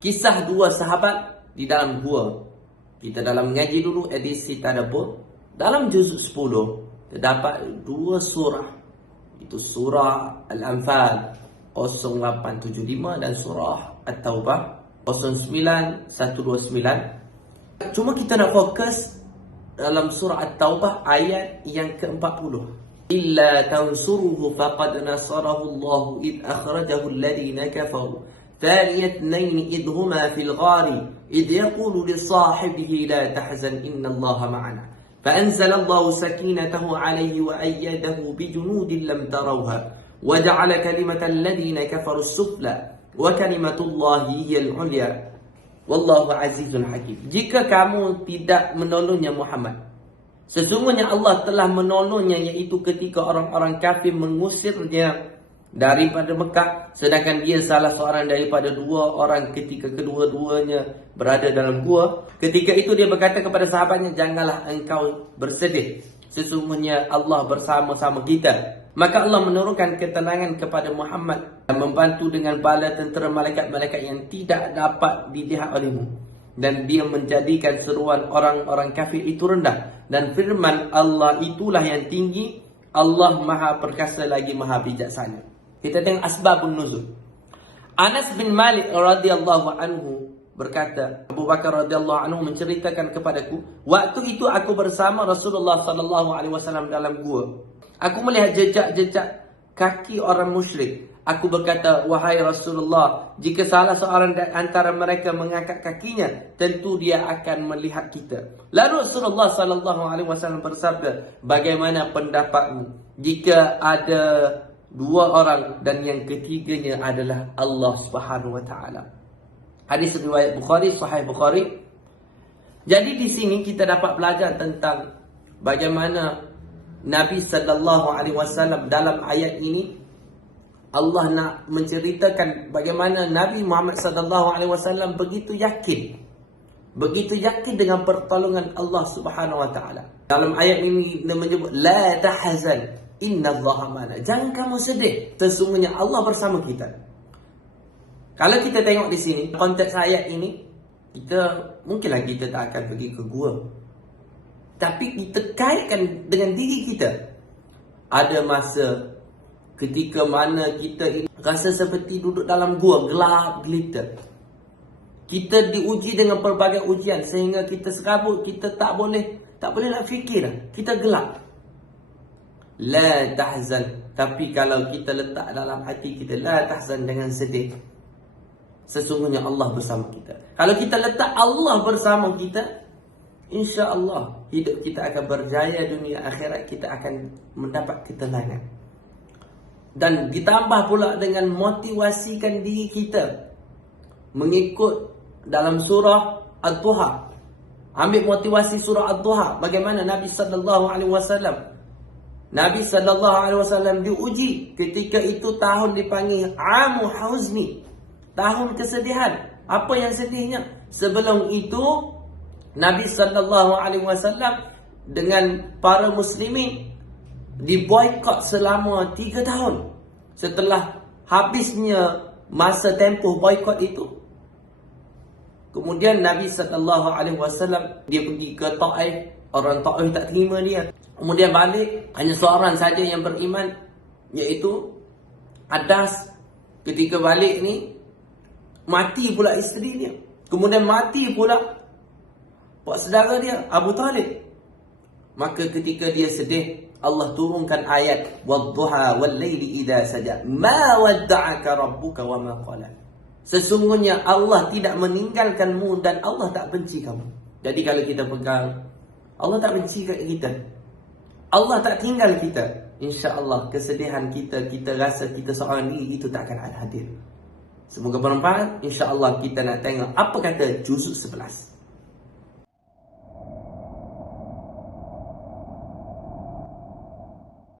Kisah dua sahabat di dalam gua. Kita dalam mengaji dulu edisi tadabbur. Dalam juzuk 10 terdapat dua surah. Itu surah Al-Anfal 0875 dan surah At-Taubah 09129. Cuma kita nak fokus dalam surah At-Taubah ayat yang ke-40. Illa tansuruhu faqad nasarahu Allah id akhrajahu alladhina kafaru ثاني اثنين إذ هما في الغار إذ يقول لصاحبه لا تحزن إن الله معنا فأنزل الله سكينته عليه وأيده بجنود لم تروها وجعل كلمة الذين كفروا السفلى وكلمة الله هي العليا والله عزيز حكيم. Jika kamu tidak menolongnya Muhammad, sesungguhnya Allah telah menolongnya, yaitu ketika orang-orang kafir mengusirnya daripada Mekah, sedangkan dia salah seorang daripada dua orang ketika kedua-duanya berada dalam gua. Ketika itu dia berkata kepada sahabatnya, janganlah engkau bersedih, sesungguhnya Allah bersama-sama kita. Maka Allah menurunkan ketenangan kepada Muhammad dan membantu dengan bala tentera malaikat-malaikat yang tidak dapat dilihat olehmu, dan dia menjadikan seruan orang-orang kafir itu rendah, dan firman Allah itulah yang tinggi. Allah maha perkasa lagi maha bijaksana. Kita tengok asbabun nuzul. Anas bin Malik radhiyallahu anhu berkata, Abu Bakar radhiyallahu anhu menceritakan kepadaku, waktu itu aku bersama Rasulullah sallallahu alaihi wasallam dalam gua. Aku melihat jejak-jejak kaki orang musyrik. Aku berkata, wahai Rasulullah, jika salah seorang antara mereka mengangkat kakinya, tentu dia akan melihat kita. Lalu Rasulullah sallallahu alaihi wasallam bersabda, bagaimana pendapatmu jika ada dua orang dan yang ketiganya adalah Allah Subhanahu wa taala? Hadis riwayat Bukhari, Sahih Bukhari. Jadi di sini kita dapat belajar tentang bagaimana Nabi sallallahu alaihi wasallam dalam ayat ini. Allah nak menceritakan bagaimana Nabi Muhammad sallallahu alaihi wasallam begitu yakin dengan pertolongan Allah Subhanahu wa taala. Dalam ayat ini dia menyebut la tahzan innallaha ma'ana. Jangan kamu sedih, sesungguhnya Allah bersama kita. Kalau kita tengok di sini konteks ayat ini, mungkinlah kita tak akan pergi ke gua. Tapi kita kaitkan dengan diri kita. Ada masa ketika mana kita rasa seperti duduk dalam gua, gelap gelita. Kita diuji dengan pelbagai ujian sehingga kita serabut, kita tak boleh nak fikir dah. Kita gelap. La tahzan. Tapi kalau kita letak dalam hati kita, la tahzan, dengan sedih, sesungguhnya Allah bersama kita. Kalau kita letak Allah bersama kita, insya-Allah hidup kita akan berjaya, dunia akhirat kita akan mendapat ketenangan. Dan ditambah pula dengan motivasikan diri kita mengikut dalam surah Ad-Duha. Ambil motivasi surah Ad-Duha. Bagaimana Nabi sallallahu alaihi wasallam diuji. Ketika itu tahun dipanggil Amu Huzni, tahun kesedihan. Apa yang sedihnya? Sebelum itu Nabi sallallahu alaihi wasallam dengan para muslimin diboikot selama 3 tahun. Setelah habisnya masa tempoh boikot itu, kemudian Nabi sallallahu alaihi wasallam dia pergi ke Taif. Orang Taif tak terima dia. Kemudian balik, hanya seorang saja yang beriman, iaitu Adas. Ketika balik ni, mati pula isteri dia. Kemudian mati pula pak saudara dia, Abu Talib. Maka ketika dia sedih, Allah turunkan ayat wadduha wallaili idza saja ma wadda'aka rabbuka wama qala. Sesungguhnya Allah tidak meninggalkanmu dan Allah tak benci kamu. Jadi kalau kita pegang, Allah tak benci kat kita, Allah tak tinggal kita, insya-Allah kesedihan kita rasa kita seorang diri itu tak akan ada hadir. Semoga bermanfaat. Insya-Allah kita nak tengok apa kata juzuk 11.